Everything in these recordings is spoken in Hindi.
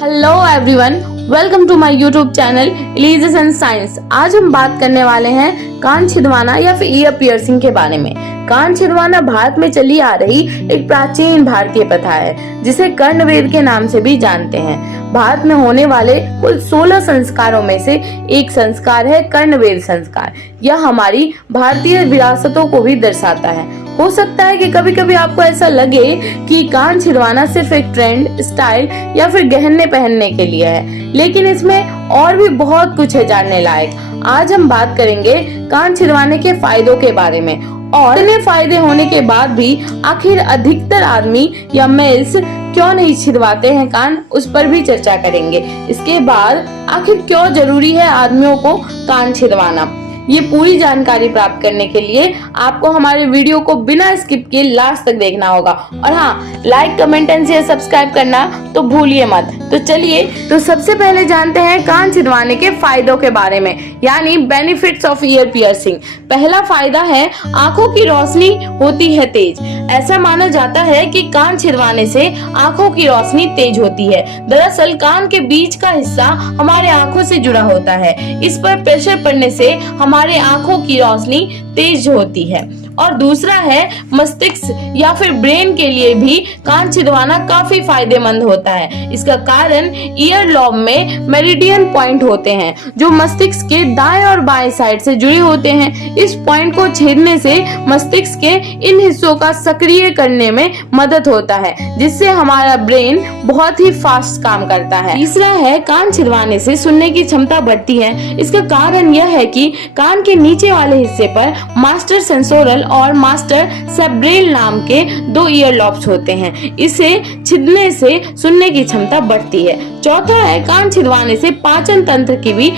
Hello everyone, welcome to my YouTube channel elegies and science. आज हम बात करने वाले हैं कान छिदवाना या फिर ईयर पियर्सिंग के बारे में। कान छिदवाना भारत में चली आ रही एक प्राचीन भारतीय प्रथा है जिसे कर्णवेद के नाम से भी जानते हैं। भारत में होने वाले कुल 16 संस्कारों में से एक संस्कार है कर्णवेद संस्कार। यह हमारी भारतीय विरासतों को भी दर्शाता है। हो सकता है कि कभी कभी आपको ऐसा लगे कि कान छिदवाना सिर्फ एक ट्रेंड, स्टाइल या फिर गहने पहनने के लिए है, लेकिन इसमें और भी बहुत कुछ है जानने लायक। आज हम बात करेंगे कान छिदवाने के फायदों के बारे में और इतने फायदे होने के बाद भी आखिर अधिकतर आदमी या मेल्स क्यों नहीं छिदवाते हैं कान, उस पर भी चर्चा करेंगे। इसके बाद आखिर क्यों जरूरी है आदमियों को कान छिदवाना, ये पूरी जानकारी प्राप्त करने के लिए आपको हमारे वीडियो को बिना स्किप किए लास्ट तक देखना होगा। और हाँ, like, comment and share, subscribe करना तो भूलिए मत। तो चलिए, तो सबसे पहले जानते हैं कान छिदवाने के फायदों के बारे में, यानी बेनिफिट्स ऑफ ईयर पियर्सिंग। पहला फायदा है आंखों की रोशनी होती है तेज। ऐसा माना जाता है कि कान छिदवाने से आंखों की रोशनी तेज होती है। दरअसल कान के बीच का हिस्सा हमारे आंखों से जुड़ा होता है। इस पर प्रेशर पड़ने से हमारे आंखों की रोशनी तेज होती है। और दूसरा है मस्तिष्क या फिर ब्रेन के लिए भी कान छिदवाना काफी फायदेमंद होता है। इसका कारण ईयर लॉब में मेरिडियन पॉइंट होते हैं जो मस्तिष्क के दाएं और बाएं साइड से जुड़े होते हैं। इस पॉइंट को छेदने से मस्तिष्क के इन हिस्सों का सक्रिय करने में मदद होता है, जिससे हमारा ब्रेन बहुत ही फास्ट काम करता है। तीसरा है कान छिदवाने से सुनने की क्षमता बढ़ती है। इसका कारण यह है कि कान के नीचे वाले हिस्से पर मास्टर सेंसोरल और मास्टर सेरेब्रल नाम के 2 ईयर लॉब्स होते हैं। इसे छिदने से सुनने की क्षमता बढ़ती है। चौथा है कान छिदवाने से पाचन तंत्र की भी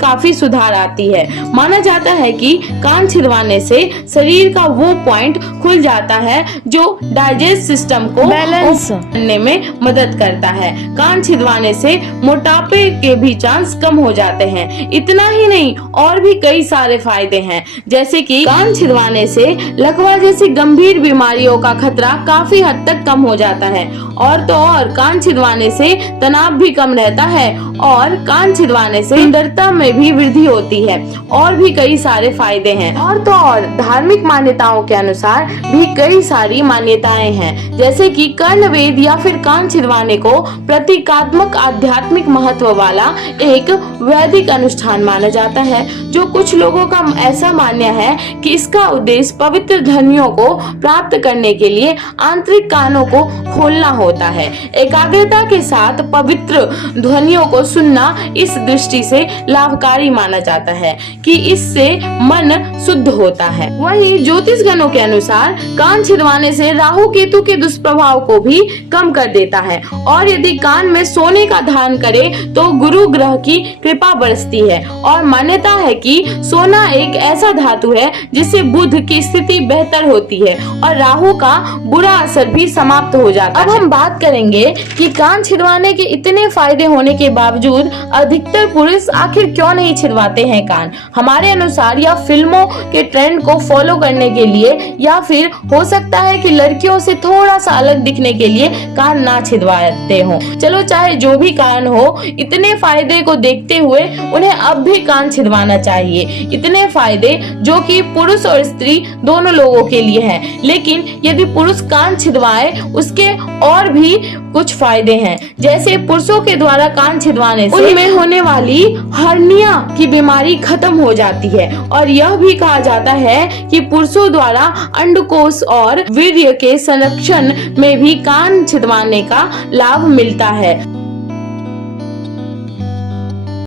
काफी सुधार आती है। माना जाता है कि कान छिदवाने से शरीर का वो पॉइंट खुल जाता है जो डाइजेस्ट सिस्टम को बैलेंस करने में मदद करता है। कान छिदवाने से मोटापे के भी चांस कम हो जाते हैं। इतना ही नहीं, और भी कई सारे फायदे हैं, जैसे कि कान छिदवाने से लकवा जैसी गंभीर बीमारियों का खतरा काफी हद तक कम हो जाता है। और तो और कान छिदवाने से तनाव भी कम रहता है और कान छिदवाने से सुंदरता में भी वृद्धि होती है। और भी कई सारे फायदे हैं। और तो और धार्मिक मान्यताओं के अनुसार भी कई सारी मान्यताएं हैं, जैसे कि कर्णवेद या फिर कान छिदवाने को प्रतीकात्मक आध्यात्मिक महत्व वाला एक वैदिक अनुष्ठान माना जाता है। जो कुछ लोगों का ऐसा मानना है कि इसका उद्देश्य पवित्र ध्वनियों को प्राप्त करने के लिए आंतरिक कानों को खोलना होता है। एकाग्रता के साथ पवित्र ध्वनियों को सुनना इस दृष्टि से लाभकारी माना जाता है कि इससे मन शुद्ध होता है। वहीं ज्योतिष गणों के अनुसार कान छिदवाने से राहु केतु के दुष्प्रभाव को भी कम कर देता है। और यदि कान में सोने का धारण करे तो गुरु ग्रह की कृपा बरसती है। और मान्यता है कि सोना एक ऐसा धातु है जिससे बुध की स्थिति बेहतर होती है और राहु का बुरा असर भी समाप्त हो जाता है। अब हम बात करेंगे कि कान छिदवाने के इतने फायदे होने के बावजूद अधिकतर पुरुष आखिर क्यों नहीं छिदवाते हैं कान। हमारे अनुसार या फिल्मों के ट्रेंड को फॉलो करने के लिए, या फिर हो सकता है कि लड़कियों से थोड़ा सा अलग दिखने के लिए कान ना छिदवाते हो। चलो, चाहे जो भी कारण हो, इतने फायदे को देखते हुए उन्हें अब भी कान छिदवाना चाहिए। इतने फायदे जो कि पुरुष और स्त्री दोनों लोगों के लिए हैं। लेकिन यदि पुरुष कान छिदवाए, उसके और भी कुछ फायदे हैं, जैसे पुरुषों के द्वारा कान छिदवाने से उनमें होने वाली हर्निया की बीमारी खत्म हो जाती है। और यह भी कहा जाता है कि पुरुषों द्वारा अंडकोश और वीर्य के संरक्षण में भी कान छिदवाने का लाभ मिलता है।